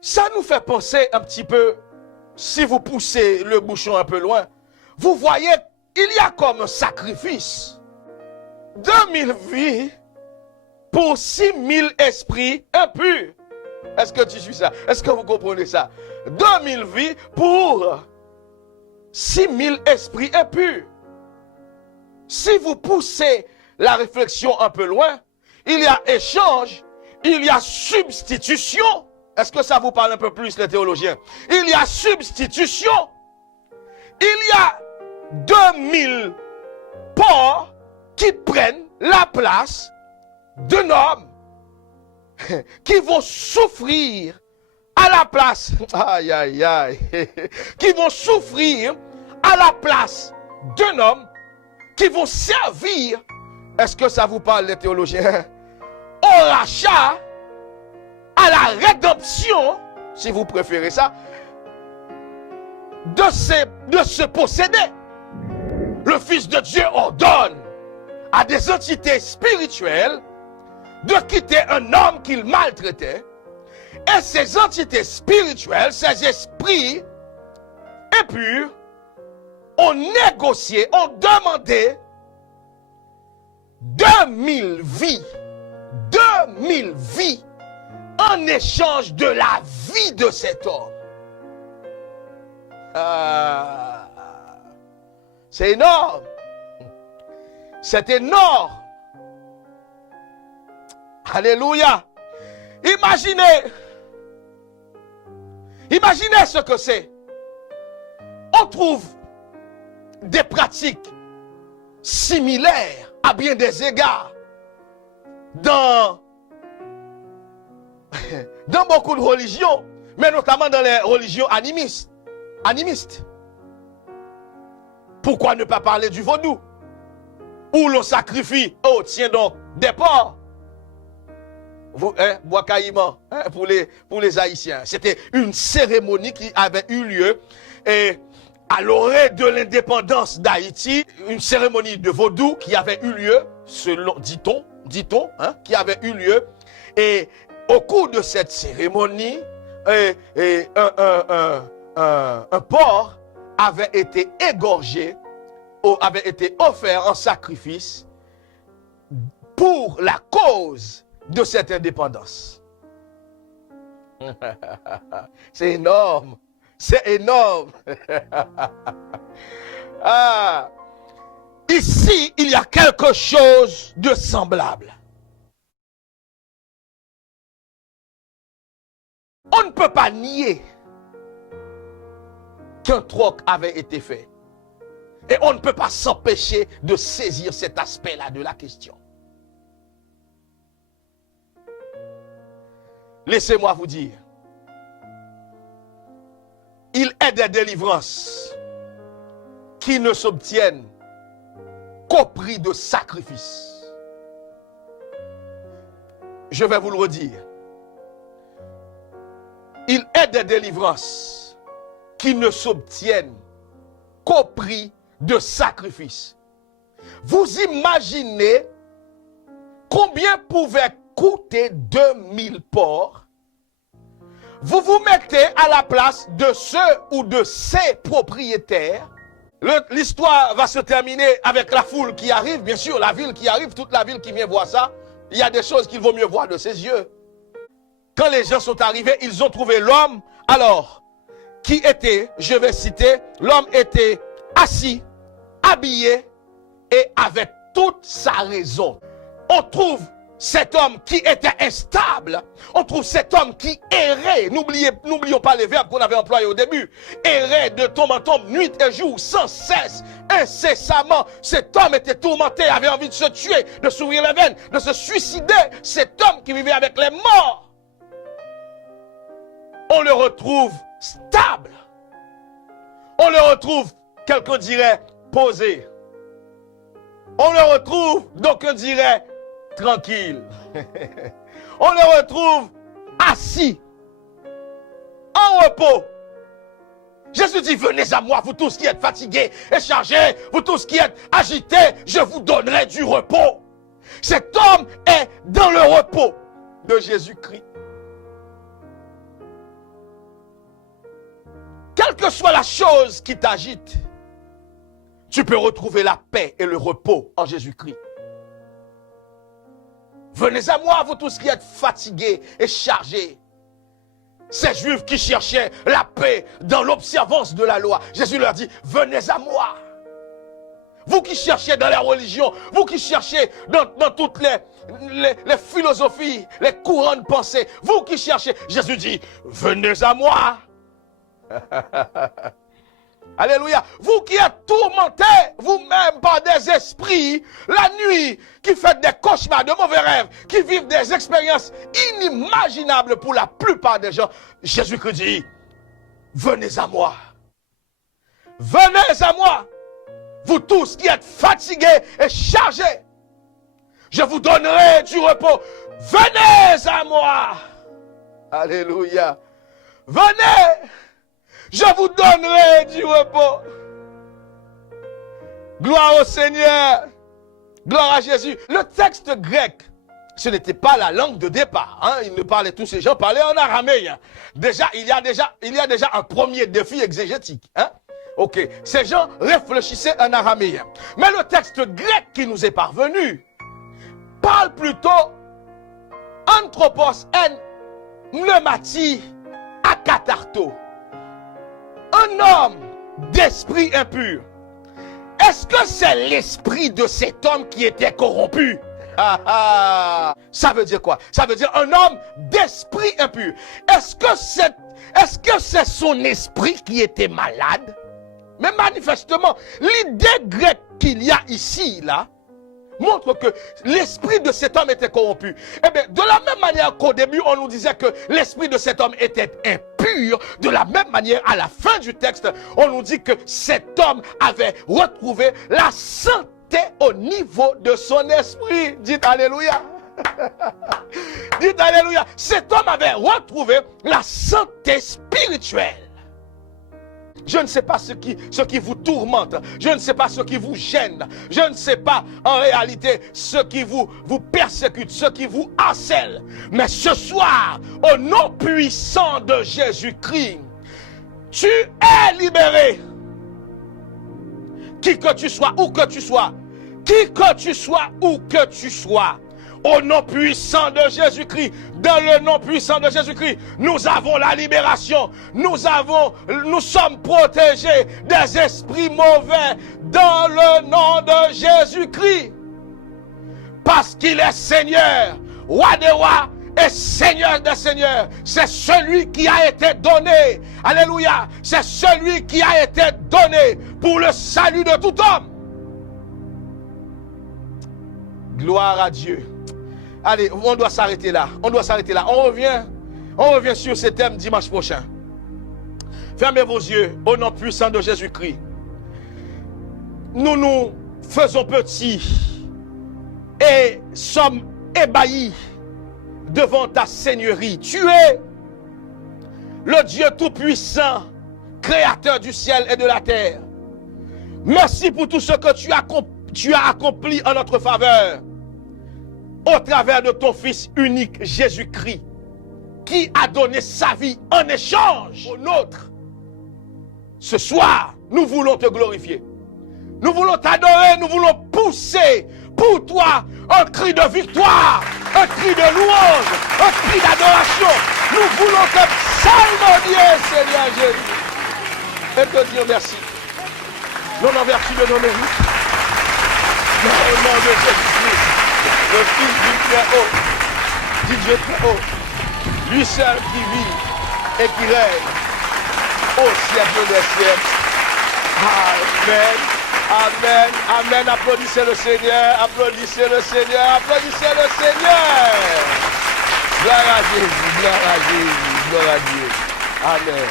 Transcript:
Ça nous fait penser un petit peu, si vous poussez le bouchon un peu loin, vous voyez, il y a comme un sacrifice. 2000 vies pour 6000 esprits impurs. Est-ce que tu suis ça? Est-ce que vous comprenez ça? 2000 vies pour 6000 esprits impurs. Si vous poussez la réflexion un peu loin, il y a échange, il y a substitution. Est-ce que ça vous parle un peu plus, les théologiens? Il y a substitution. Il y a 2000 porcs qui prennent la place d'un homme qui vont souffrir à la place, aïe aïe aïe, qui vont souffrir à la place d'un homme qui vont servir. Est-ce que ça vous parle, les théologiens? Au rachat, à la rédemption, si vous préférez ça, de se posséder. Le Fils de Dieu ordonne à des entités spirituelles de quitter un homme qu'il maltraitait. Et ces entités spirituelles, ces esprits impurs, ont négocié, ont demandé 2000 vies. 2000 vies en échange de la vie de cet homme. C'est énorme. C'est énorme. Alléluia. Imaginez ce que c'est. On trouve des pratiques similaires à bien des égards dans beaucoup de religions, mais notamment dans les religions animistes. Pourquoi ne pas parler du vaudou? Où l'on sacrifie, oh tiens donc, des porcs. Bois caïman, pour les Haïtiens. C'était une cérémonie qui avait eu lieu à l'orée de l'indépendance d'Haïti, une cérémonie de vaudou qui avait eu lieu, selon dit-on, qui avait eu lieu. Et au cours de cette cérémonie, un porc avait été égorgé, avait été offert en sacrifice pour la cause de cette indépendance. C'est énorme. C'est énorme. Ici, il y a quelque chose de semblable. On ne peut pas nier qu'un troc avait été fait. Et on ne peut pas s'empêcher de saisir cet aspect-là de la question. Laissez-moi vous dire, il est des délivrances qui ne s'obtiennent qu'au prix de sacrifice. Je vais vous le redire. Il est des délivrances qui ne s'obtiennent qu'au prix de sacrifice. Vous imaginez combien pouvait coûter 2000 porcs? Vous vous mettez à la place de ceux ou de ces propriétaires. L'histoire va se terminer avec la foule qui arrive, bien sûr, la ville qui arrive, toute la ville qui vient voir ça. Il y a des choses qu'il vaut mieux voir de ses yeux. Quand les gens sont arrivés, ils ont trouvé l'homme, alors, qui était, je vais citer, l'homme était assis, habillé et avec toute sa raison. On trouve cet homme qui était instable, on trouve cet homme qui errait, n'oublions pas les verbes qu'on avait employés au début, errait de tombe en tombe, nuit et jour, sans cesse, incessamment. Cet homme était tourmenté, avait envie de se tuer, de s'ouvrir les veines, de se suicider. Cet homme qui vivait avec les morts, on le retrouve stable, on le retrouve, quelqu'un dirait, posé, on le retrouve, d'aucuns diraient, tranquille. On le retrouve assis, en repos. Jésus dit, venez à moi, vous tous qui êtes fatigués et chargés, vous tous qui êtes agités, je vous donnerai du repos. Cet homme est dans le repos de Jésus-Christ. que soit la chose qui t'agite, tu peux retrouver la paix et le repos en Jésus-Christ. Venez à moi, vous tous qui êtes fatigués et chargés. Ces Juifs qui cherchaient la paix dans l'observance de la loi, Jésus leur dit, venez à moi. Vous qui cherchez dans la religion, vous qui cherchez dans toutes les philosophies, les courants de pensée, vous qui cherchez, Jésus dit, venez à moi. Alléluia. Vous qui êtes tourmentés vous-même par des esprits, la nuit, qui faites des cauchemars, de mauvais rêves, qui vivent des expériences inimaginables pour la plupart des gens, Jésus-Christ dit, venez à moi. Venez à moi. Vous tous qui êtes fatigués et chargés, je vous donnerai du repos. Venez à moi. Alléluia. Venez. Je vous donnerai du repos. Gloire au Seigneur. Gloire à Jésus. Le texte grec, ce n'était pas la langue de départ. Hein. Ils ne parlaient, tous ces gens parlaient en araméen. Déjà, il y a déjà un premier défi exégétique. Hein. Ok, ces gens réfléchissaient en araméen. Mais le texte grec qui nous est parvenu parle plutôt anthropos en pneumati akatharto. Un homme d'esprit impur. Est-ce que c'est l'esprit de cet homme qui était corrompu? Ça veut dire quoi? Ça veut dire un homme d'esprit impur. Est-ce que c'est son esprit qui était malade? Mais manifestement, l'idée grecque qu'il y a ici, là, montre que l'esprit de cet homme était corrompu. Eh bien, de la même manière qu'au début, on nous disait que l'esprit de cet homme était impur, de la même manière, à la fin du texte, on nous dit que cet homme avait retrouvé la santé au niveau de son esprit. Dites Alléluia. Dites Alléluia. Cet homme avait retrouvé la santé spirituelle. Je ne sais pas ce qui vous tourmente. Je ne sais pas ce qui vous gêne. Je ne sais pas en réalité ce qui vous persécute, ce qui vous harcèle. Mais ce soir, au nom puissant de Jésus-Christ, tu es libéré. Qui que tu sois, où que tu sois. Qui que tu sois, où que tu sois. Au nom puissant de Jésus-Christ, dans le nom puissant de Jésus-Christ, nous avons la libération. Nous sommes protégés des esprits mauvais dans le nom de Jésus-Christ. Parce qu'il est Seigneur, roi des rois et Seigneur des seigneurs. C'est celui qui a été donné. Alléluia. C'est celui qui a été donné pour le salut de tout homme. Gloire à Dieu. Allez, on doit s'arrêter là. On doit s'arrêter là. On revient sur ce thème dimanche prochain. Fermez vos yeux au nom puissant de Jésus-Christ. Nous faisons petits et sommes ébahis devant ta seigneurie. Tu es le Dieu tout-puissant, créateur du ciel et de la terre. Merci pour tout ce que tu as accompli en notre faveur. Au travers de ton Fils unique, Jésus-Christ, qui a donné sa vie en échange au nôtre. Ce soir, nous voulons te glorifier. Nous voulons t'adorer, nous voulons pousser pour toi un cri de victoire, un cri de louange, un cri d'adoration. Nous voulons te psalmodier, Seigneur Jésus, et te dire merci. Non en vertu de nos mérites, mais au nom de Jésus-Christ, le Fils du Très-Haut, du Dieu Très-Haut, lui seul qui vit et qui règne au siècle des siècles. Amen, amen, amen. Applaudissez le Seigneur, applaudissez le Seigneur, applaudissez le Seigneur. Gloire à Jésus, gloire à Jésus, gloire à Dieu. Amen.